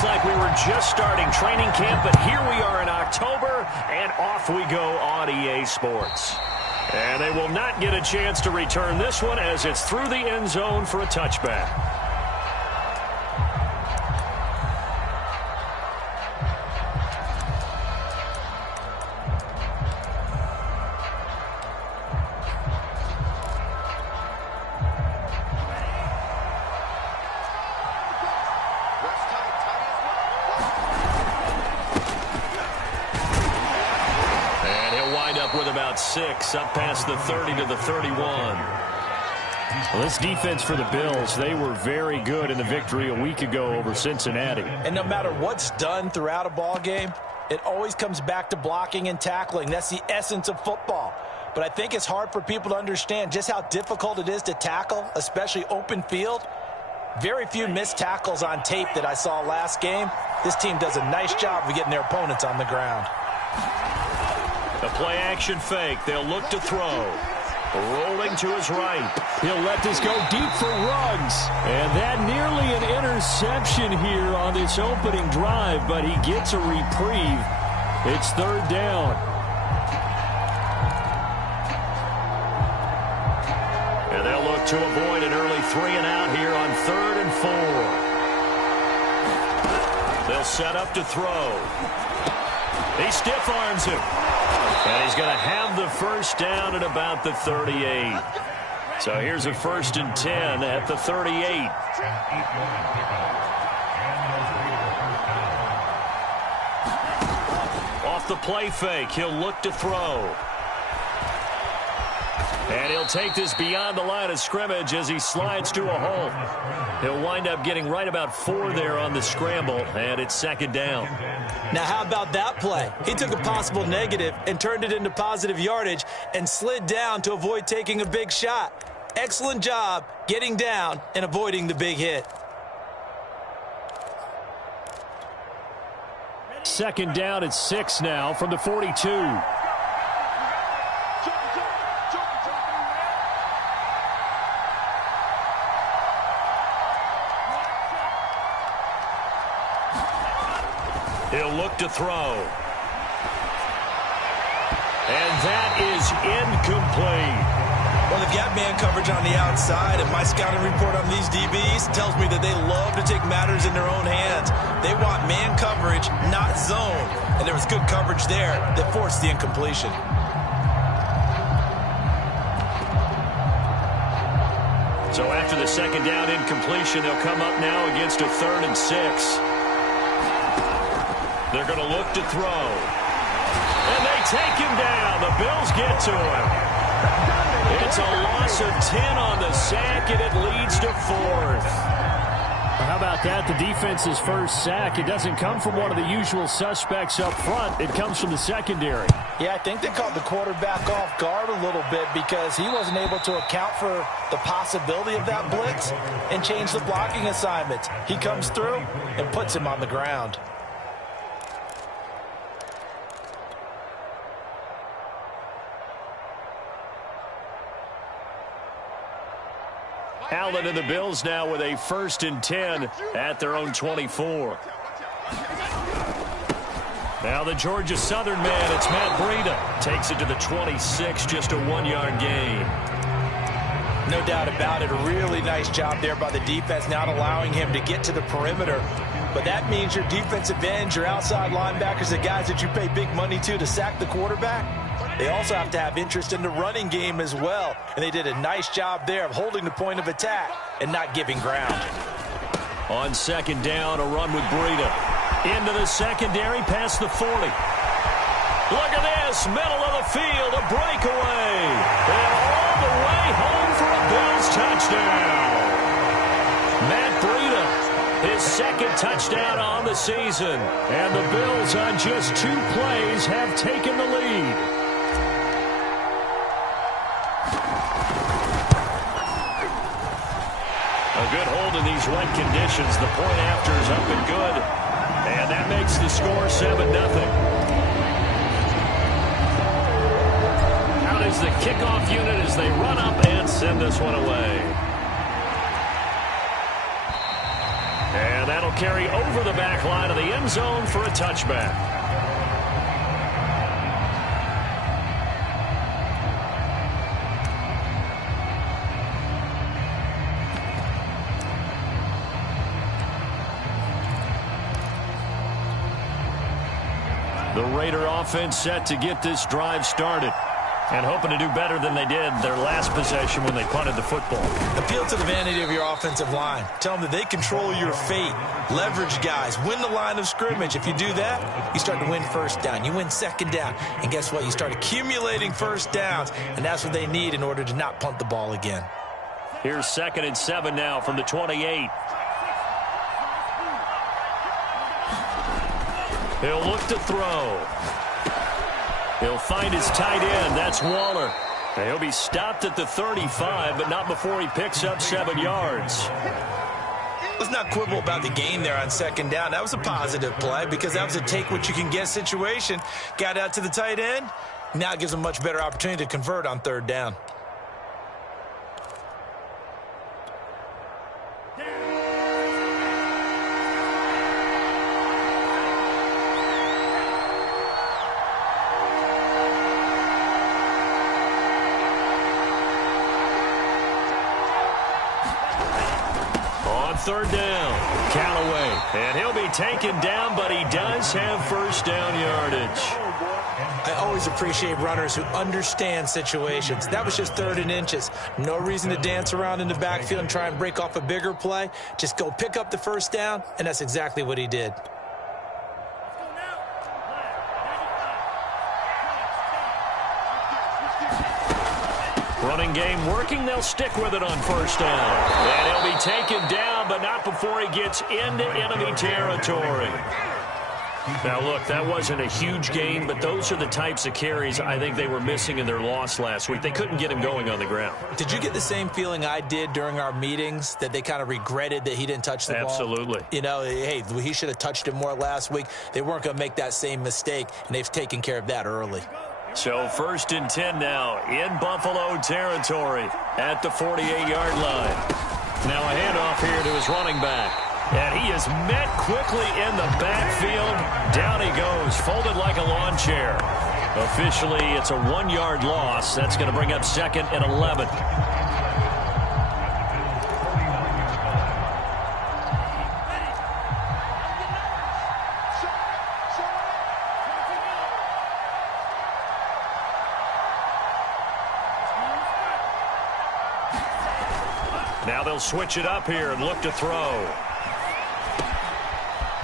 feels like we were just starting training camp, but here we are in October, and off we go on EA Sports. And they will not get a chance to return this one as it's through the end zone for a touchback. With about 6, up past the 30 to the 31. Well, this defense for the Bills, they were very good in the victory a week ago over Cincinnati. And no matter what's done throughout a ball game, it always comes back to blocking and tackling. That's the essence of football. But I think it's hard for people to understand just how difficult it is to tackle, especially open field. Very few missed tackles on tape that I saw last game. This team does a nice job of getting their opponents on the ground. The play-action fake. They'll look to throw. Rolling to his right. He'll let this go deep for Ruggs. And that nearly an interception here on this opening drive, but he gets a reprieve. It's third down. And they'll look to avoid an early 3-and-out here on 3rd and 4. They'll set up to throw. He stiff-arms him. And he's going to have the first down at about the 38. So here's a 1st and 10 at the 38. Off the play fake, he'll look to throw. And he'll take this beyond the line of scrimmage as he slides to a halt. He'll wind up getting right about 4 there on the scramble, and it's 2nd down. Now, how about that play? He took a possible negative and turned it into positive yardage and slid down to avoid taking a big shot. Excellent job getting down and avoiding the big hit. 2nd down at 6 now from the 42. He'll look to throw. And that is incomplete. Well, they've got man coverage on the outside, and my scouting report on these DBs tells me that they love to take matters in their own hands. They want man coverage, not zone. And there was good coverage there that forced the incompletion. So after the 2nd down incompletion, they'll come up now against a 3rd and 6. They're going to look to throw. And they take him down. The Bills get to him. It's a loss of 10 on the sack, and it leads to 4th. How about that? The defense's first sack. It doesn't come from one of the usual suspects up front. It comes from the secondary. Yeah, I think they caught the quarterback off guard a little bit because he wasn't able to account for the possibility of that blitz and change the blocking assignments. He comes through and puts him on the ground. Allen and the Bills now with a 1st and 10 at their own 24. Now the Georgia Southern man, it's Matt Breida. Takes it to the 26, just a 1-yard gain. No doubt about it. A really nice job there by the defense, not allowing him to get to the perimeter. But that means your defensive ends, your outside linebackers, the guys that you pay big money to sack the quarterback, they also have to have interest in the running game as well. And they did a nice job there of holding the point of attack and not giving ground. On 2nd down, a run with Breida. Into the secondary, past the 40. Look at this, middle of the field, a breakaway. And all the way home for a Bills touchdown. Matt Breida, his 2nd touchdown on the season. And the Bills on just 2 plays have taken the lead. A good hold in these wet conditions. The point after is up and good. And that makes the score 7-0. Out is the kickoff unit as they run up and send this one away. And that'll He'll carry over the back line of the end zone for a touchback. The Raider offense set to get this drive started and hoping to do better than they did their last possession when they punted the football. Appeal to the vanity of your offensive line. Tell them that they control your fate. Leverage guys. Win the line of scrimmage. If you do that, you start to win first down. You win second down. And guess what? You start accumulating first downs, and that's what they need in order to not punt the ball again. Here's 2nd and 7 now from the 28. He'll look to throw. He'll find his tight end. That's Waller. He'll be stopped at the 35, but not before he picks up 7 yards. Let's not quibble about the gain there on 2nd down. That was a positive play because that was a take-what-you-can-get situation. Got out to the tight end. Now it gives them a much better opportunity to convert on 3rd down. On 3rd down, Callaway. And he'll be taken down, but he does have first down yardage. I always appreciate runners who understand situations. That was just 3rd and inches. No reason to dance around in the backfield and try and break off a bigger play. Just go pick up the first down, and that's exactly what he did. Running game working. They'll stick with it on 1st down. And he'll be taken down, but not before he gets into enemy territory. Now, look, that wasn't a huge gain, but those are the types of carries I think they were missing in their loss last week. They couldn't get him going on the ground. Did you get the same feeling I did during our meetings, that they kind of regretted that he didn't touch the ball? Absolutely. You know, hey, he should have touched it more last week. They weren't going to make that same mistake, and they've taken care of that early. So 1st and 10 now in Buffalo territory at the 48-yard line. Now a handoff here to his running back. And he is met quickly in the backfield. Down he goes, folded like a lawn chair. Officially, it's a 1-yard loss. That's going to bring up 2nd and 11. Now they'll switch it up here and look to throw.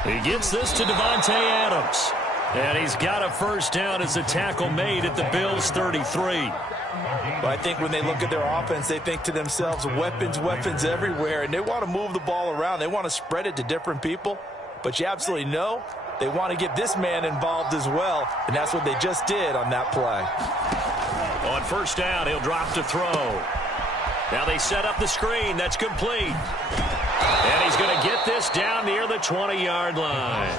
He gets this to Devontae Adams. And he's got a first down as a tackle made at the Bills' 33. Well, I think when they look at their offense, they think to themselves, weapons, weapons everywhere. And they want to move the ball around. They want to spread it to different people. But you absolutely know they want to get this man involved as well. And that's what they just did on that play. On 1st down, he'll drop to throw. Now they set up the screen. That's complete. And he's going to get this down near the 20-yard line.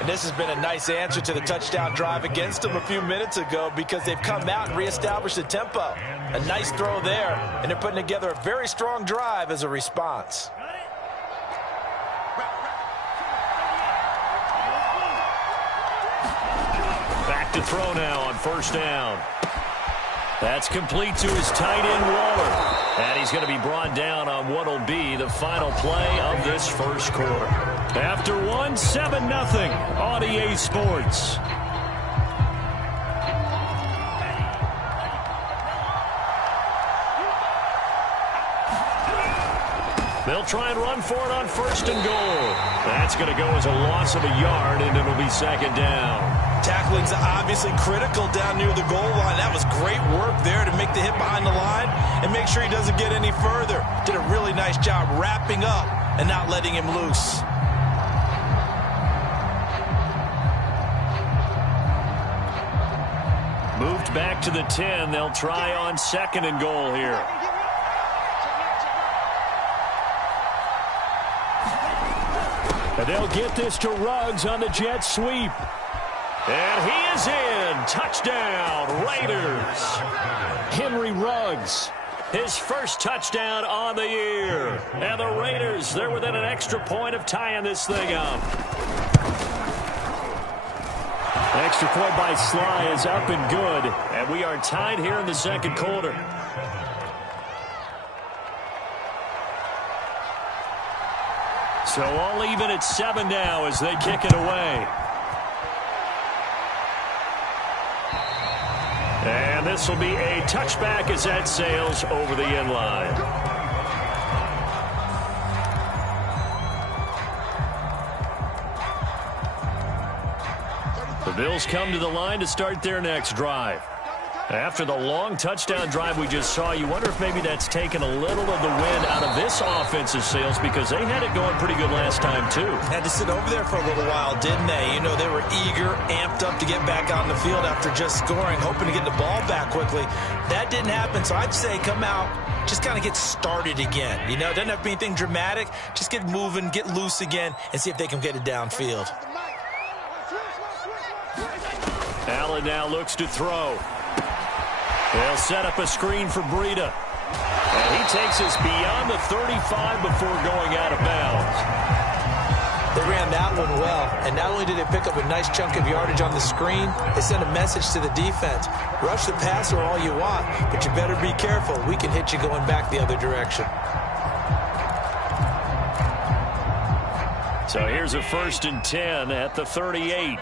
And this has been a nice answer to the touchdown drive against them a few minutes ago because they've come out and reestablished the tempo. A nice throw there, and they're putting together a very strong drive as a response. Back to throw now on 1st down. That's complete to his tight end, Waller. And he's going to be brought down on what will be the final play of this 1st quarter. After 1, 7-0 on EA Sports. They'll try and run for it on 1st and goal. That's going to go as a loss of a yard, and it'll be 2nd down. Tackling's obviously critical down near the goal line. That was great work there to make the hit behind the line and make sure he doesn't get any further. Did a really nice job wrapping up and not letting him loose. Moved back to the 10. They'll try on 2nd and goal here. And they'll get this to Ruggs on the jet sweep. And he is in. Touchdown, Raiders. Henry Ruggs His first touchdown on the year. And the Raiders, they're within an extra point of tying this thing up. Extra point by Sly is up and good. And we are tied here in the second quarter. So all even at 7 now as they kick it away. And this will be a touchback as that sails over the end line. The Bills come to the line to start their next drive. After the long touchdown drive we just saw, you wonder if maybe that's taken a little of the wind out of this offensive sails because they had it going pretty good last time, too. Had to sit over there for a little while, didn't they? You know, they were eager, amped up to get back on the field after just scoring, hoping to get the ball back quickly. That didn't happen, so I'd say come out, just kind of get started again. You know, it doesn't have to be anything dramatic. Just get moving, get loose again, and see if they can get it downfield. Allen now looks to throw. They'll set up a screen for Breida. And he takes us beyond the 35 before going out of bounds. They ran that one well, and not only did they pick up a nice chunk of yardage on the screen, they sent a message to the defense. Rush the passer all you want, but you better be careful. We can hit you going back the other direction. So here's a 1st and 10 at the 38.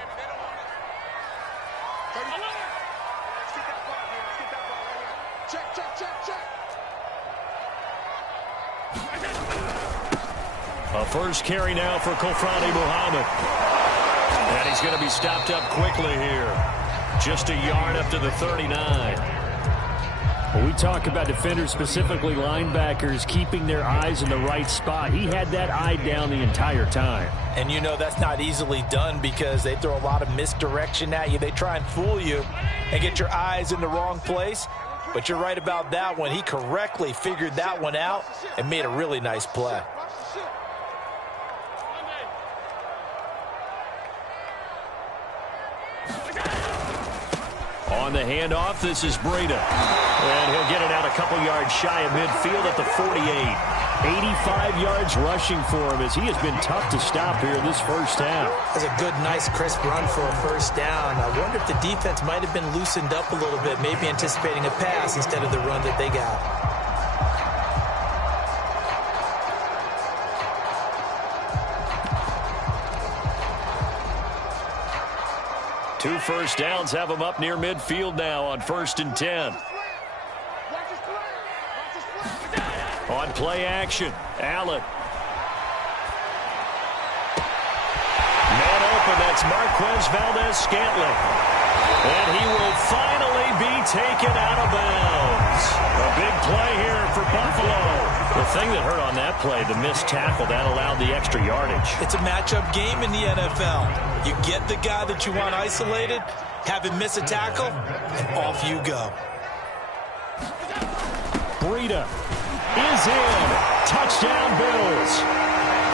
A first carry now for Kofrani Muhammad. And he's going to be stopped up quickly here. Just a yard up to the 39. Well, we talk about defenders, specifically linebackers, keeping their eyes in the right spot. He had that eye down the entire time. And you know that's not easily done because they throw a lot of misdirection at you. They try and fool you and get your eyes in the wrong place. But you're right about that one. He correctly figured that one out and made a really nice play. On the handoff, this is Breida. And he'll get it out a couple yards shy of midfield at the 48. 85 yards rushing for him as he has been tough to stop here this first half. That's a good, nice, crisp run for a first down. I wonder if the defense might have been loosened up a little bit, maybe anticipating a pass instead of the run that they got. Two first downs have him up near midfield now on 1st and 10. On play action, Allen. Man open, that's Marquez Valdez-Scantling. And he will finally be taken out of bounds. A big play here for Buffalo. The thing that hurt on that play, the missed tackle, that allowed the extra yardage. It's a matchup game in the NFL. You get the guy that you want isolated, have him miss a tackle, and off you go. Breida is in. Touchdown, Bills.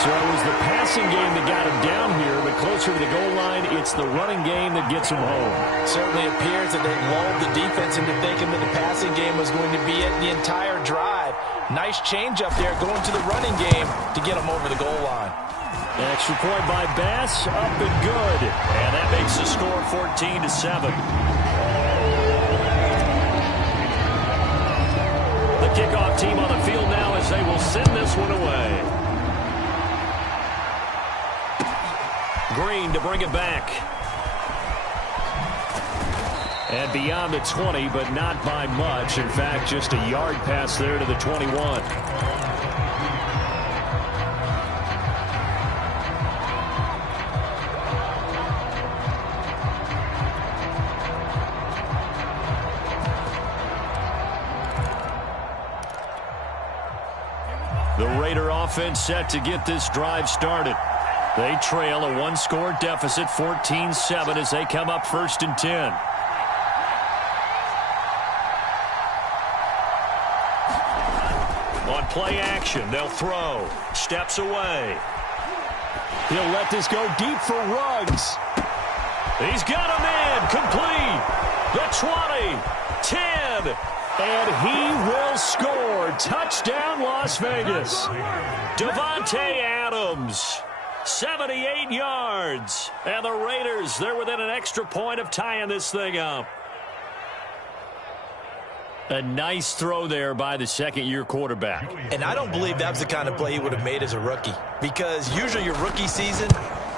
So it was the passing game that got him down here, but closer to the goal line, it's the running game that gets him home. Certainly appears that they lulled the defense into thinking that the passing game was going to be it the entire drive. Nice change up there going to the running game to get him over the goal line. Extra point by Bass, up and good. And that makes the score 14-7. The kickoff team on the field now as they will send this one away. Green to bring it back. And beyond the 20, but not by much. In fact, just a yard pass there to the 21. The Raider offense set to get this drive started. They trail a one-score deficit, 14-7, as they come up 1st and 10. On play action, they'll throw. Steps away. He'll let this go deep for Ruggs. He's got him in. Complete. The 20, 10, And he will score. Touchdown, Las Vegas. Davante Adams, 78 yards. And the Raiders, they're within an extra point of tying this thing up. A nice throw there by the second-year quarterback. And I don't believe that was the kind of play he would have made as a rookie, because usually your rookie season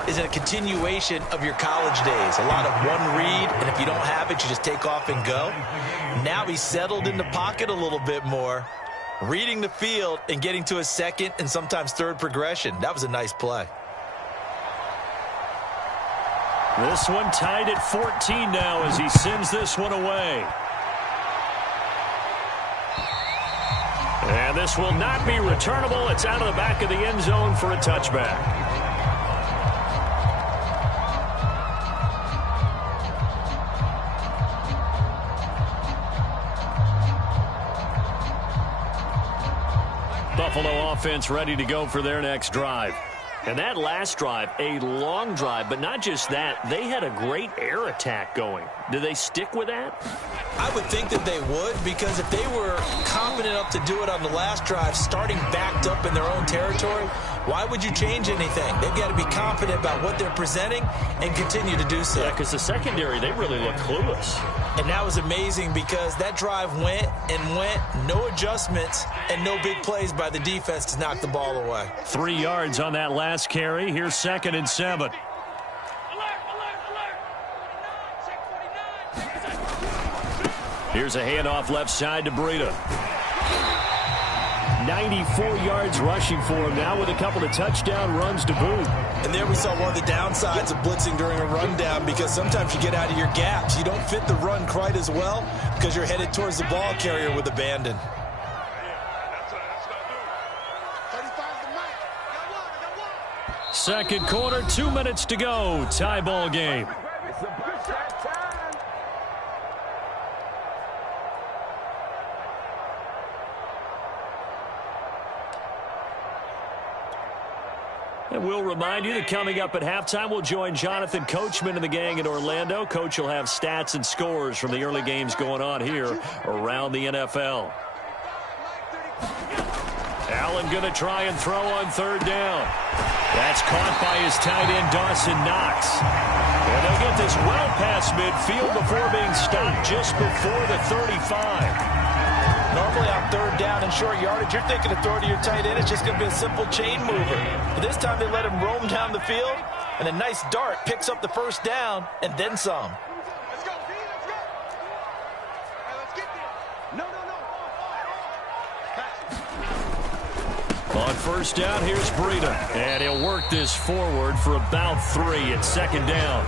is a continuation of your college days. A lot of one read, and if you don't have it, you just take off and go. Now he's settled in the pocket a little bit more, reading the field and getting to a second and sometimes third progression. That was a nice play. This one tied at 14 now as he sends this one away. And this will not be returnable. It's out of the back of the end zone for a touchback. Buffalo offense ready to go for their next drive. And that last drive, a long drive, but not just that, they had a great air attack going. Do they stick with that? I would think that they would, because if they were confident enough to do it on the last drive, starting backed up in their own territory, why would you change anything? They've got to be confident about what they're presenting and continue to do so. Yeah, because the secondary, they really look clueless. And that was amazing because that drive went and went, no adjustments, and no big plays by the defense to knock the ball away. 3 yards on that last carry. Here's 2nd and 7. Here's a handoff left side to Breida. 94 yards rushing for him now with a couple of touchdown runs to boot. And there we saw one of the downsides of blitzing during a rundown, because sometimes you get out of your gaps. You don't fit the run quite as well because you're headed towards the ball carrier with abandon. Second quarter, 2 minutes to go. Tie ball game. And we'll remind you that coming up at halftime, we'll join Jonathan Coachman and the gang in Orlando. Coach will have stats and scores from the early games going on here around the NFL. Allen going to try and throw on 3rd down. That's caught by his tight end, Dawson Knox. And they'll get this well past midfield before being stopped just before the 35. Normally on 3rd down and short yardage, you're thinking of throwing to your tight end. It's just going to be a simple chain mover. But this time they let him roam down the field, and a nice dart picks up the 1st down and then some. Let's go, D. Let's go. Hey, let's get there. No. On 1st down, here's Breida. And he'll work this forward for about 3 at 2nd down.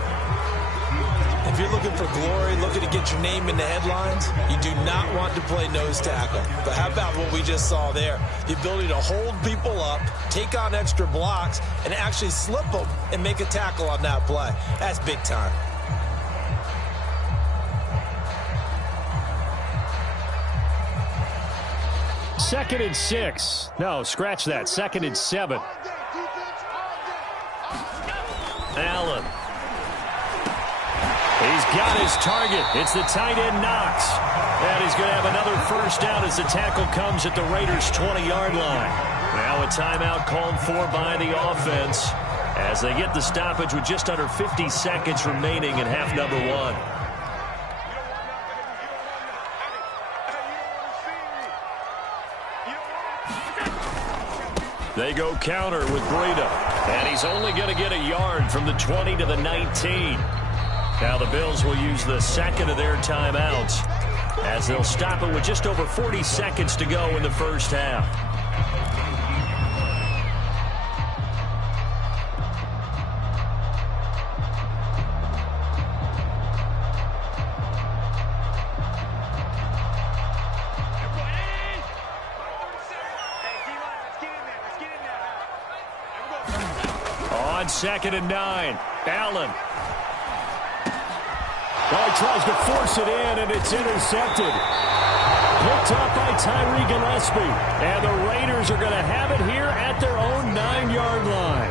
If you're looking for glory, looking to get your name in the headlines, you do not want to play nose tackle. But how about what we just saw there? The ability to hold people up, take on extra blocks, and actually slip them and make a tackle on that play. That's big time. Second and 6. No, scratch that. 2nd and 7. Allen. He's got his target. It's the tight end, Knox. And he's going to have another 1st down as the tackle comes at the Raiders' 20-yard line. Now a timeout called for by the offense as they get the stoppage with just under 50 seconds remaining in half number 1. They go counter with Breida. And he's only going to get a yard from the 20 to the 19. Now the Bills will use the 2nd of their timeouts as they'll stop it with just over 40 seconds to go in the 1st half. On 2nd and 9, Allen. Oh, he tries to force it in, and it's intercepted. Picked up by Tyree Gillespie. And the Raiders are going to have it here at their own 9-yard line.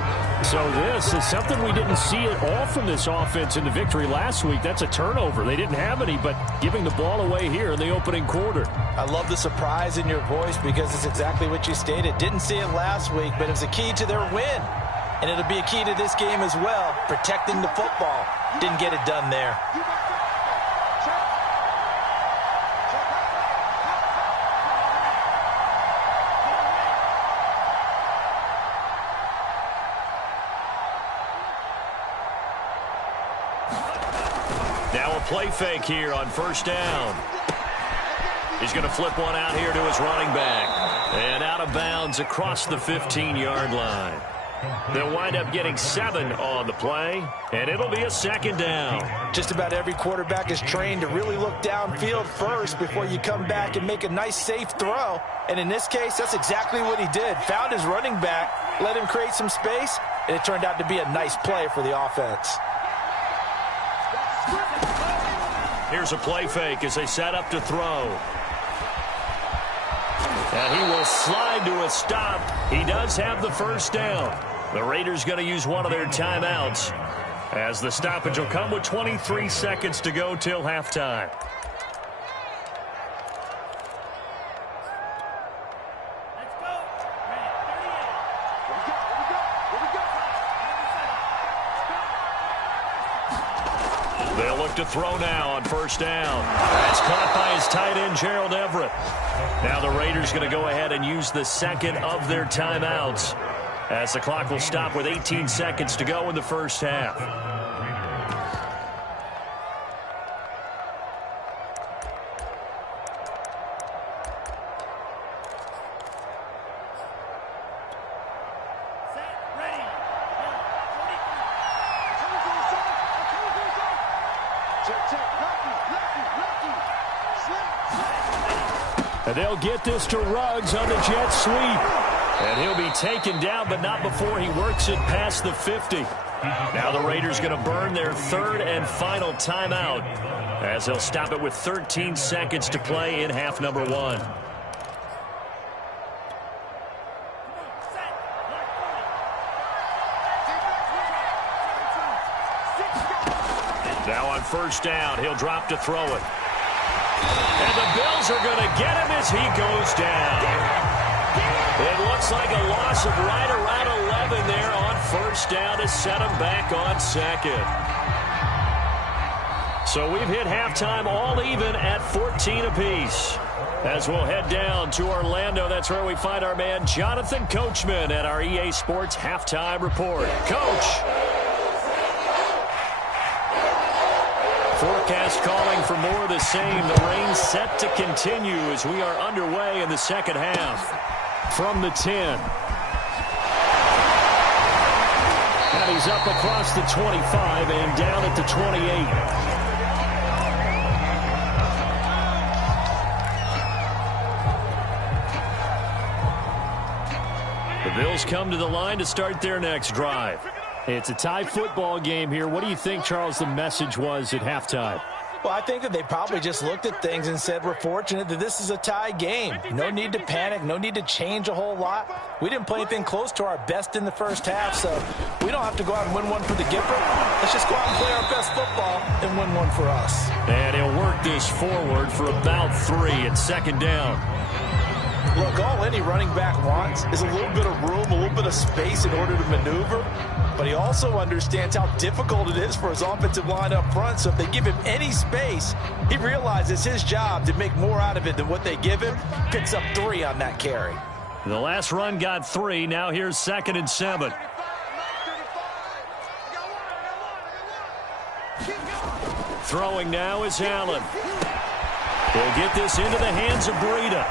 So this is something we didn't see at all from this offense in the victory last week. That's a turnover. They didn't have any, but giving the ball away here in the opening quarter. I love the surprise in your voice because it's exactly what you stated. Didn't see it last week, but it was a key to their win. And it'll be a key to this game as well, protecting the football. Didn't get it done there. Now a play fake here on first down. He's going to flip one out here to his running back. And out of bounds across the 15-yard line. They'll wind up getting 7 on the play, and it'll be a second down. Just about every quarterback is trained to really look downfield first before you come back and make a nice, safe throw. And in this case, that's exactly what he did. Found his running back, let him create some space, and it turned out to be a nice play for the offense. Here's a play fake as they set up to throw. And he will slide to a stop. He does have the first down. The Raiders going to use one of their timeouts as the stoppage will come with 23 seconds to go till halftime. They'll look to throw now on first down. That's caught by his tight end, Gerald Everett. Now the Raiders going to go ahead and use the second of their timeouts as the clock will stop with 18 seconds to go in the first half. And they'll get this to Ruggs on the jet sweep. And he'll be taken down, but not before he works it past the 50. Now the Raiders going to burn their third and final timeout as they'll stop it with 13 seconds to play in half number 1. Now on first down, he'll drop to throw it. And the Bills are going to get him as he goes down. It looks like a loss of right around 11 there on first down to set him back on second. So we've hit halftime all even at 14 apiece. As we'll head down to Orlando, that's where we find our man Jonathan Coachman at our EA Sports Halftime Report. Coach. Forecast calling for more of the same. The rain set to continue as we are underway in the second half. From the 10. And he's up across the 25 and down at the 28. The Bills come to the line to start their next drive. It's a tie football game here. What do you think, Charles, the message was at halftime? Well, I think that they probably just looked at things and said, we're fortunate that this is a tie game. No need to panic. No need to change a whole lot. We didn't play anything close to our best in the first half, so we don't have to go out and win one for the Gipper. Let's just go out and play our best football and win one for us. And he'll work this forward for about 3 at second down. Look, all any running back wants is a little bit of room, a little bit of space in order to maneuver. But he also understands how difficult it is for his offensive line up front. So if they give him any space, he realizes his job to make more out of it than what they give him. Picks up 3 on that carry. The last run got 3. Now here's 2nd and 7. Throwing now is Allen. He'll get this into the hands of Breida.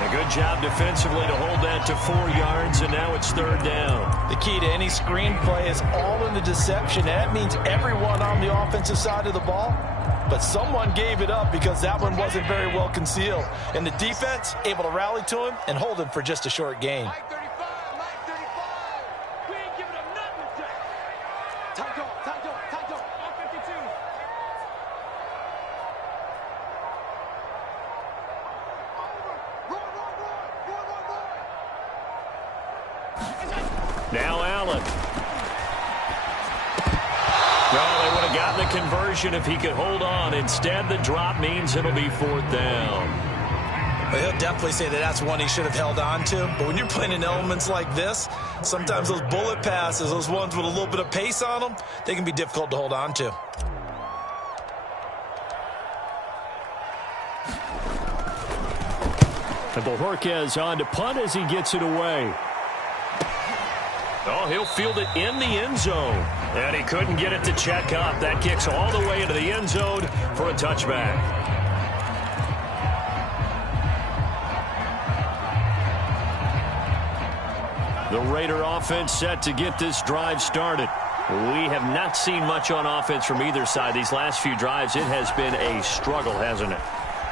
A good job defensively to hold that to 4 yards, and now it's 3rd down. The key to any screenplay is all in the deception. That means everyone on the offensive side of the ball, but someone gave it up because that one wasn't very well concealed. And the defense able to rally to him and hold him for just a short gain. Now Allen. Well, they would have gotten the conversion if he could hold on. Instead, the drop means it'll be 4th down. Well, he'll definitely say that that's one he should have held on to. But when you're playing in elements like this, sometimes those bullet passes, those ones with a little bit of pace on them, they can be difficult to hold on to. And Bojorquez on to punt as he gets it away. Oh, he'll field it in the end zone. And he couldn't get it to check up. That kicks all the way into the end zone for a touchback. The Raider offense set to get this drive started. We have not seen much on offense from either side. These last few drives, it has been a struggle, hasn't it?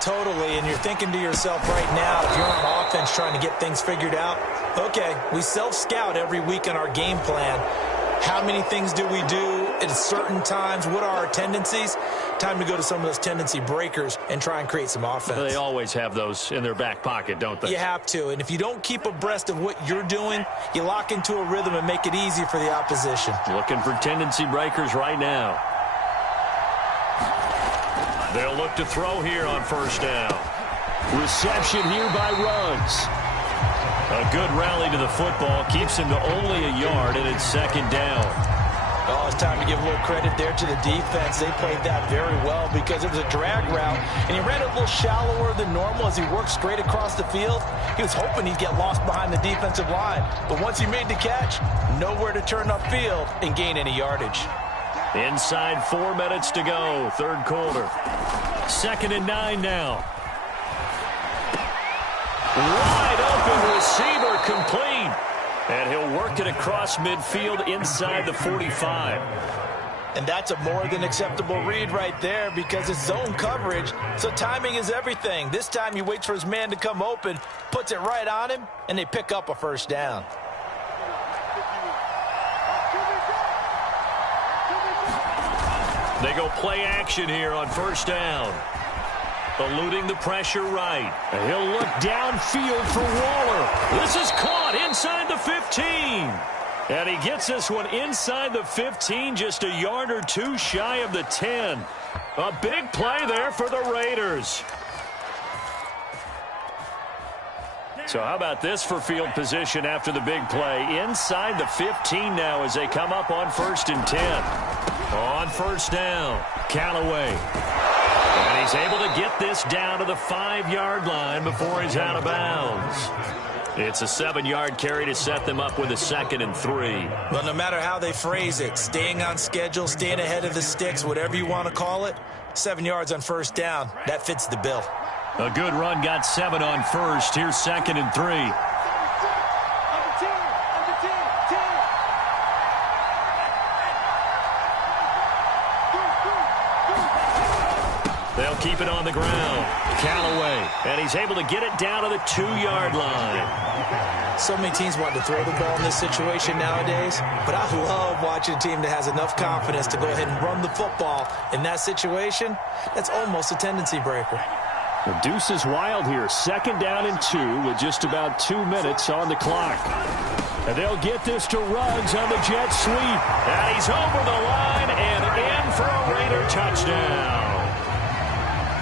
Totally, and you're thinking to yourself right now, if you're on offense trying to get things figured out, okay, we self-scout every week on our game plan. How many things do we do at certain times? What are our tendencies? Time to go to some of those tendency breakers and try and create some offense. They always have those in their back pocket, don't they? You have to, and if you don't keep abreast of what you're doing, you lock into a rhythm and make it easy for the opposition. Looking for tendency breakers right now. They'll look to throw here on 1st down. Reception here by Ruggs. A good rally to the football keeps him to only a yard, and it's 2nd down. Oh, it's time to give a little credit there to the defense. They played that very well because it was a drag route, and he ran it a little shallower than normal as he worked straight across the field. He was hoping he'd get lost behind the defensive line, but once he made the catch, nowhere to turn upfield and gain any yardage. Inside 4 minutes to go, 3rd quarter. 2nd and 9 now. Wide open receiver complete. And he'll work it across midfield inside the 45. And that's a more than acceptable read right there because it's zone coverage, so timing is everything. This time he waits for his man to come open, puts it right on him, and they pick up a 1st down. They go play action here on 1st down. Eluding the pressure right. And he'll look downfield for Waller. This is caught inside the 15. And he gets this one inside the 15, just a yard or two shy of the 10. A big play there for the Raiders. So how about this for field position after the big play? Inside the 15 now as they come up on 1st and 10. On 1st down, Callaway. And he's able to get this down to the 5-yard line before he's out of bounds. It's a 7-yard carry to set them up with a 2nd and 3. Well, no matter how they phrase it, staying on schedule, staying ahead of the sticks, whatever you want to call it, 7 yards on 1st down, that fits the bill. A good run got 7 on 1st. Here's 2nd and 3. They'll keep it on the ground. Callaway, and he's able to get it down to the 2-yard line. So many teams want to throw the ball in this situation nowadays, but I love watching a team that has enough confidence to go ahead and run the football. In that situation, that's almost a tendency breaker. The deuce is wild here. 2nd down and 2 with just about 2 minutes on the clock. And they'll get this to Ruggs on the jet sweep. And he's over the line and in for a Raider touchdown.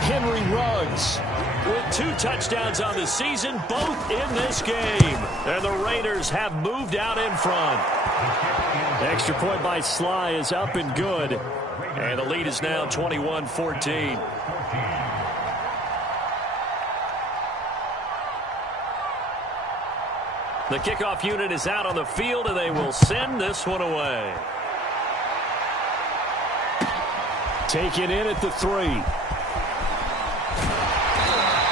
Henry Ruggs with 2 touchdowns on the season, both in this game. And the Raiders have moved out in front. The extra point by Sly is up and good. And the lead is now 21-14. The kickoff unit is out on the field, and they will send this one away. Taken in at the 3.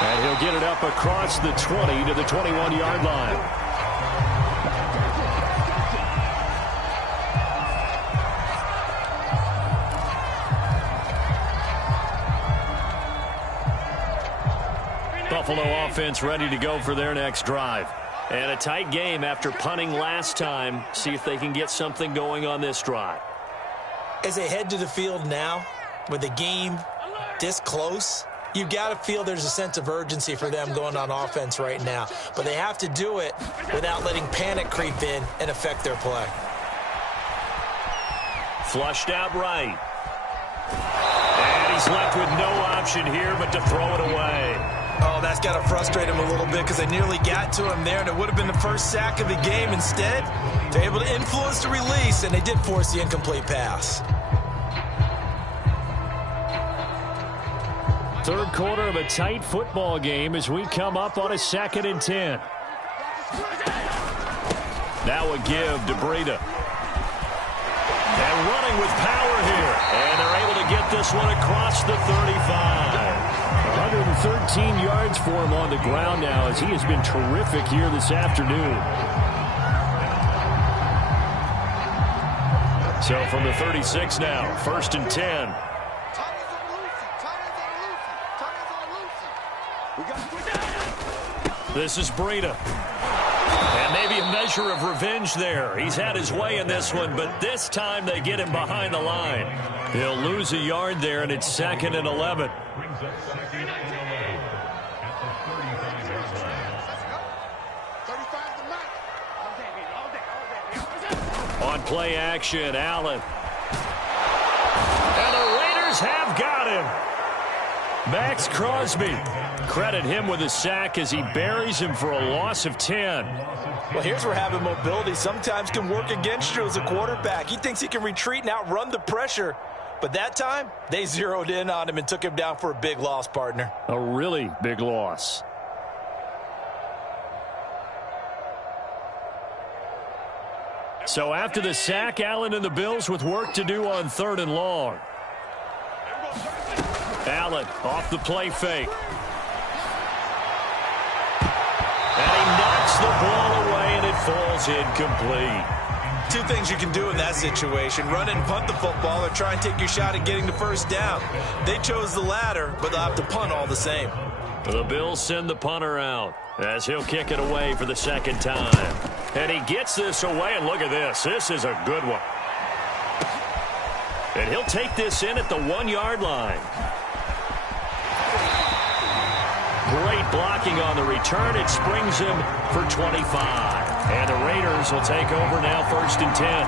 And he'll get it up across the 20 to the 21-yard line. Buffalo offense ready to go for their next drive. And a tight game after punting last time. See if they can get something going on this drive. As they head to the field now, with the game this close, You've got to feel there's a sense of urgency for them going on offense right now. But they have to do it without letting panic creep in and affect their play. Flushed out right. And he's left with no option here but to throw it away. Oh, that's got to frustrate him a little bit because they nearly got to him there, and it would have been the first sack of the game. Instead, they're able to influence the release, and they did force the incomplete pass. Third quarter of a tight football game as we come up on a 2nd and 10. Now a give to Breida. And running with power here. And they're able to get this one across the 35. 113 yards for him on the ground now as he has been terrific here this afternoon. So from the 36 now, 1st and 10. This is Breida. And maybe a measure of revenge there. He's had his way in this one, but this time they get him behind the line. He'll lose a yard there, and it's 2nd and 11. On play action, Allen. And the Raiders have got him. Max Crosby. Credit him with a sack as he buries him for a loss of 10. Well, here's where having mobility sometimes can work against you as a quarterback. He thinks he can retreat and outrun the pressure. But that time, they zeroed in on him and took him down for a big loss, partner. A really big loss. So after the sack, Allen and the Bills with work to do on 3rd and long. Allen off the play fake. And he knocks the ball away, and it falls incomplete. Two things you can do in that situation: run and punt the football, or try and take your shot at getting the first down. They chose the latter, but they'll have to punt all the same. The Bills send the punter out as he'll kick it away for the 2nd time. And he gets this away, and look at this. This is a good one. And he'll take this in at the 1-yard line. Great blocking on the return. It springs him for 25. And the Raiders will take over now, 1st and 10.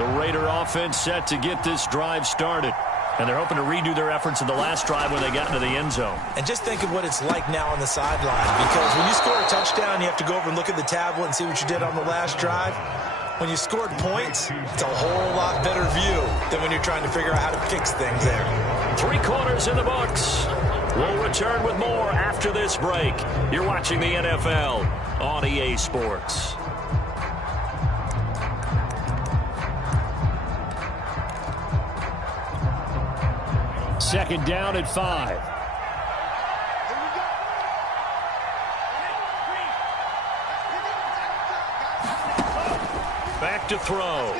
The Raider offense set to get this drive started. And they're hoping to redo their efforts in the last drive when they got into the end zone. And just think of what it's like now on the sideline. Because when you score a touchdown, you have to go over and look at the tablet and see what you did on the last drive. When you scored points, it's a whole lot better view than when you're trying to figure out how to fix things there. 3 quarters in the books. We'll return with more after this break. You're watching the NFL on EA Sports. Second down at 5. Back to throw.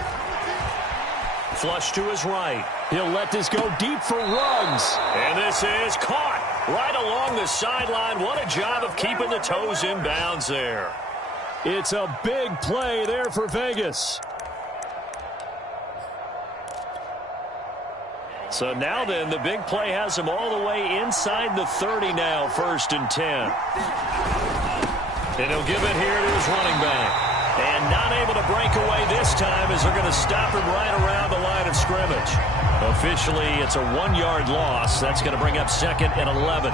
Flush to his right. He'll let this go deep for Ruggs. And this is caught right along the sideline. What a job of keeping the toes in bounds there. It's a big play there for Vegas. So now then, the big play has him all the way inside the 30 now, 1st and 10. And he'll give it here to his running back. And not able to break away this time as they're going to stop him right around the line of scrimmage. Officially, it's a 1-yard loss. That's going to bring up 2nd and 11.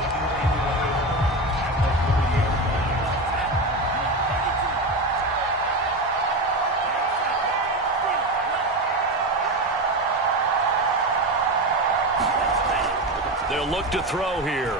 They'll look to throw here.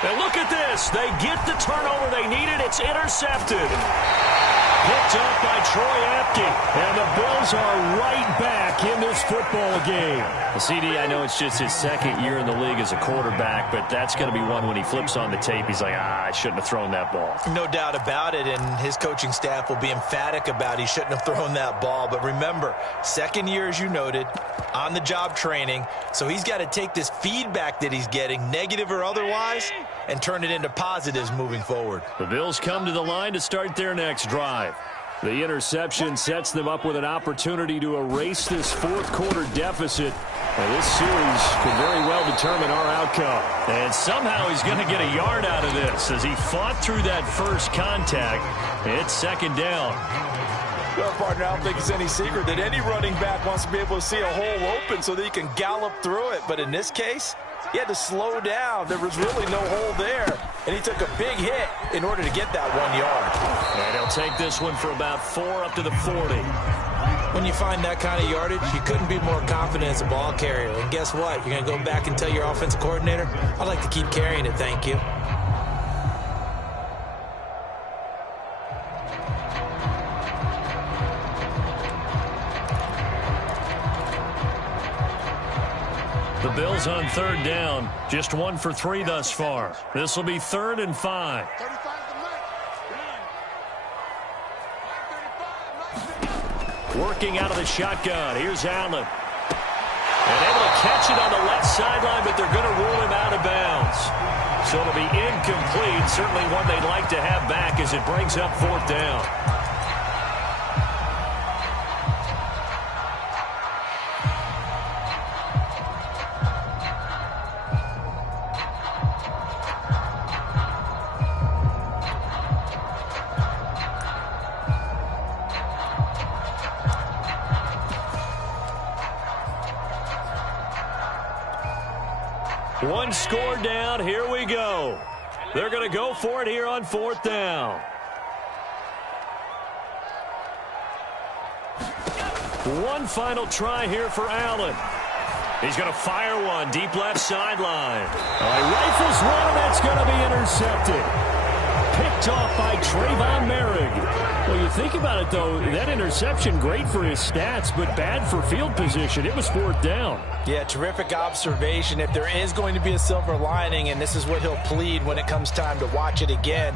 And look at this. They get the turnover they needed. It's intercepted. Picked Picked up by Troy Apke. And the Bills are right back in this football game. The CD, I know it's just his second year in the league as a quarterback, but that's going to be one when he flips on the tape, he's like, I shouldn't have thrown that ball. No doubt about it, and his coaching staff will be emphatic about he shouldn't have thrown that ball. But remember, second year, as you noted, on-the-job training, so he's got to take this feedback that he's getting, negative or otherwise, and turn it into positives moving forward. The Bills come to the line to start their next drive. The interception sets them up with an opportunity to erase this fourth-quarter deficit. And this series could very well determine our outcome. And somehow he's going to get a yard out of this as he fought through that first contact. It's second down. Well, partner, I don't think it's any secret that any running back wants to be able to see a hole open so that he can gallop through it. But in this case, he had to slow down. There was really no hole there. And he took a big hit in order to get that 1 yard. And he'll take this one for about 4 up to the 40. When you find that kind of yardage, you couldn't be more confident as a ball carrier. And guess what? You're going to go back and tell your offensive coordinator, I'd like to keep carrying it, thank you. The Bills on third down, just 1 for 3 thus far. This will be 3rd and 5. Working out of the shotgun. Here's Allen. And able to catch it on the left sideline, but they're going to rule him out of bounds. So it'll be incomplete. Certainly one they'd like to have back as it brings up 4th down. One score down. Here we go. They're going to go for it here on 4th down. One final try here for Allen. He's going to fire one deep left sideline. He rifles one, and that's going to be intercepted. Picked off by Trayvon Merrick. Well, you think about it, though, that interception, great for his stats, but bad for field position. It was 4th down. Yeah, terrific observation. If there is going to be a silver lining, and this is what he'll plead when it comes time to watch it again,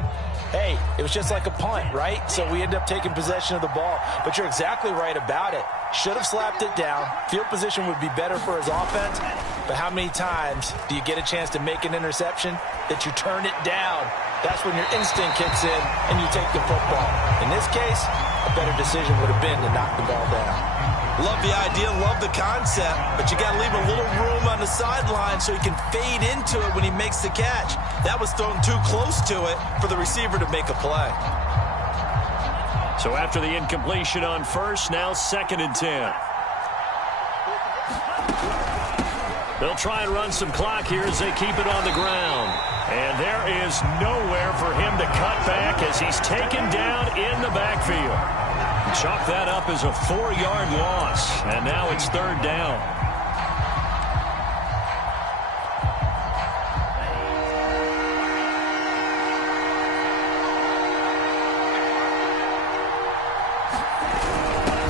hey, it was just like a punt, right? So we end up taking possession of the ball. But you're exactly right about it. Should have slapped it down. Field position would be better for his offense. But how many times do you get a chance to make an interception that you turn it down? That's when your instinct kicks in and you take the football. In this case, a better decision would have been to knock the ball down. Love the idea, love the concept, but you got to leave a little room on the sideline so he can fade into it when he makes the catch. That was thrown too close to it for the receiver to make a play. So after the incompletion on first, now 2nd and 10. They'll try and run some clock here as they keep it on the ground. And there is nowhere for him to cut back as he's taken down in the backfield. Chalk that up as a 4-yard loss. And now it's 3rd down.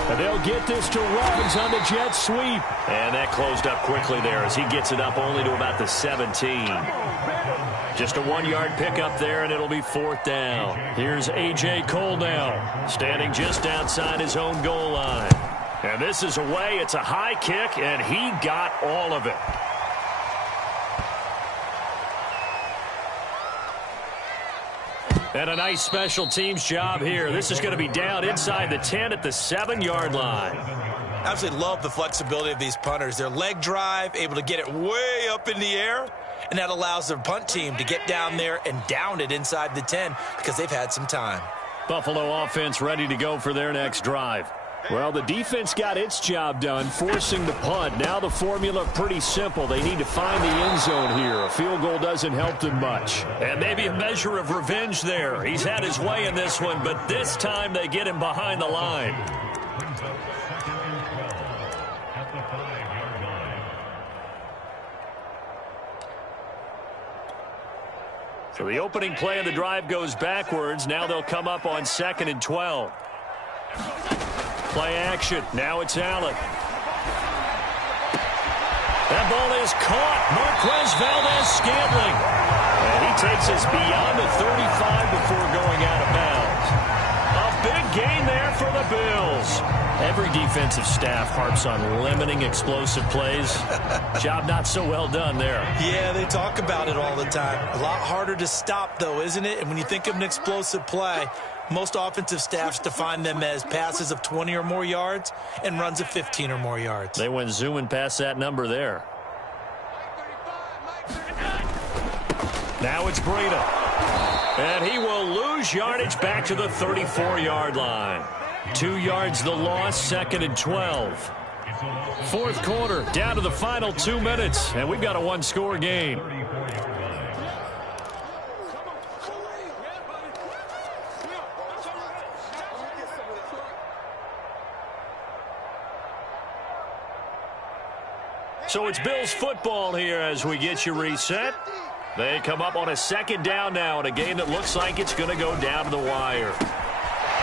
And they'll get this to Ruggs on the jet sweep. And that closed up quickly there as he gets it up only to about the 17. Just a 1-yard pickup there, and it'll be 4th down. Here's A.J. Cole now, standing just outside his own goal line. And this is away. It's a high kick, and he got all of it. And a nice special teams job here. This is going to be down inside the 10 at the 7-yard line. Absolutely love the flexibility of these punters. Their leg drive, able to get it way up in the air, and that allows their punt team to get down there and down it inside the 10 because they've had some time. Buffalo offense ready to go for their next drive. Well, the defense got its job done, forcing the punt. Now the formula pretty simple. They need to find the end zone here. A field goal doesn't help them much. And maybe a measure of revenge there. He's had his way in this one, but this time they get him behind the line. So the opening play of the drive goes backwards. Now they'll come up on 2nd and 12. Play action. Now it's Allen. That ball is caught. Marquez Valdes-Scantling. And he takes us beyond the 35 before going out of bounds. A big gain there for the Bills. Every defensive staff harps on limiting explosive plays. Job not so well done there. Yeah, they talk about it all the time. A lot harder to stop, though, isn't it? And when you think of an explosive play, most offensive staffs define them as passes of 20 or more yards and runs of 15 or more yards. They went zooming past that number there. Now it's Breida. And he will lose yardage back to the 34-yard line. 2 yards the loss, 2nd and 12. Fourth quarter, down to the final 2 minutes, and we've got a one-score game. So it's Bills football here as we get you reset. They come up on a 2nd down now in a game that looks like it's going to go down to the wire.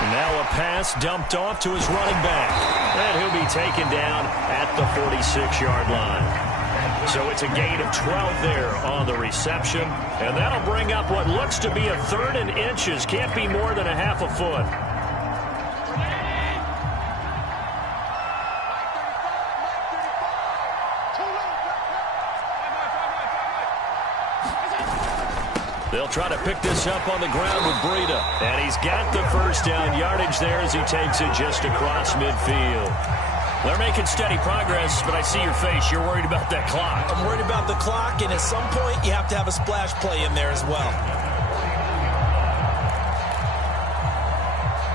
Now a pass dumped off to his running back. And he'll be taken down at the 46-yard line. So it's a gain of 12 there on the reception. And that'll bring up what looks to be a 3rd and inches. Can't be more than a half a foot. They'll try to pick this up on the ground with Breida. And he's got the first down yardage there as he takes it just across midfield. They're making steady progress, but I see your face. You're worried about that clock. I'm worried about the clock, and at some point you have to have a splash play in there as well.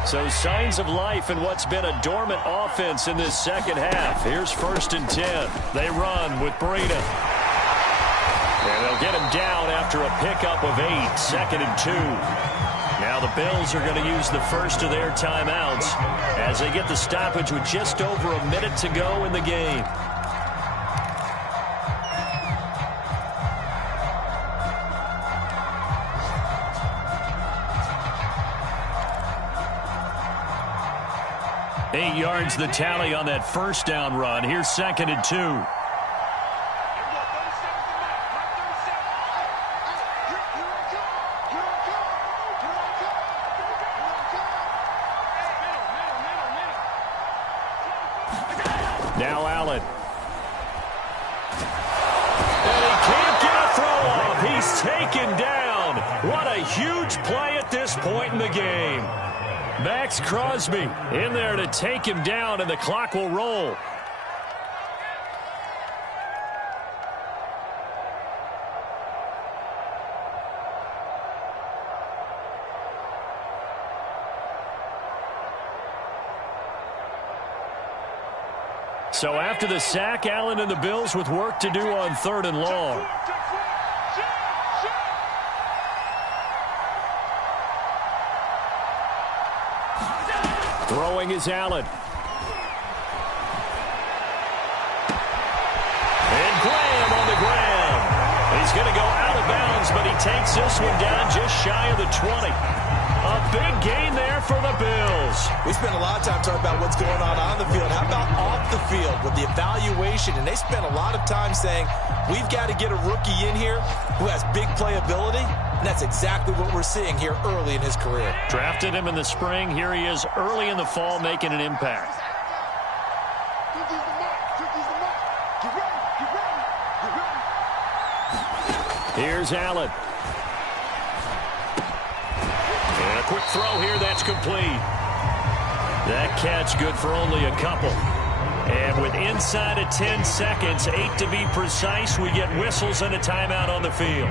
So signs of life in what's been a dormant offense in this second half. Here's 1st and 10. They run with Breida. And they'll get him down after a pickup of 8, 2nd and 2. Now the Bills are going to use the first of their timeouts as they get the stoppage with just over a minute to go in the game. Eight yards the tally on that first down run. Here's 2nd and 2. Now Allen. And he can't get a throw off. He's taken down. What a huge play at this point in the game. Max Crosby in there to take him down, and the clock will roll. So after the sack, Allen and the Bills with work to do on 3rd and long. Throwing is Allen. And Graham on the ground. He's going to go out of bounds, but he takes this one down just shy of the 20. A big gain there for the Bills. We spent a lot of time talking about what's going on the field. How about off the field with the evaluation? And they spent a lot of time saying, we've got to get a rookie in here who has big playability. And that's exactly what we're seeing here early in his career. Drafted him in the spring. Here he is early in the fall making an impact. Here's Allen. And a quick throw here, that's complete. That catch good for only a couple. And with inside of 10 seconds, 8 to be precise, we get whistles and a timeout on the field.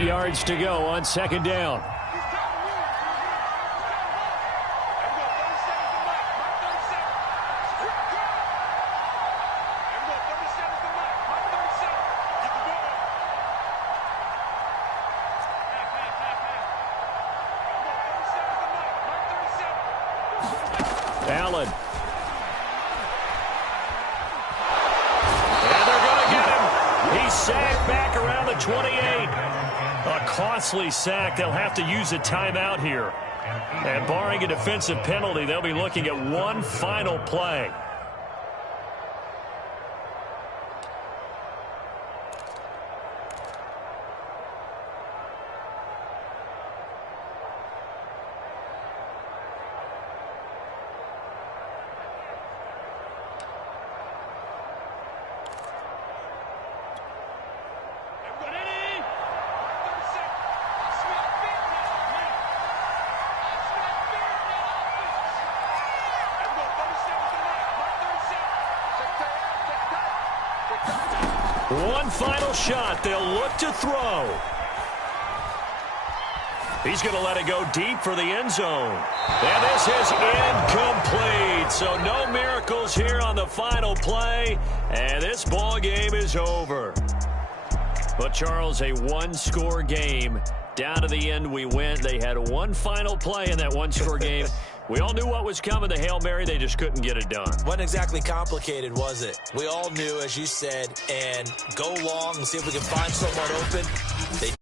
Yards to go on 2nd down. costly sack. They'll have to use a timeout here. And barring a defensive penalty, they'll be looking at one final play. One final shot. They'll look to throw. He's going to let it go deep for the end zone. And this is incomplete. So no miracles here on the final play. And this ball game is over. But, Charles, a one-score game. Down to the end we went. They had one final play in that one-score game. We all knew what was coming. The Hail Mary, they just couldn't get it done. Wasn't exactly complicated, was it? We all knew, as you said, and go long and see if we can find someone open. They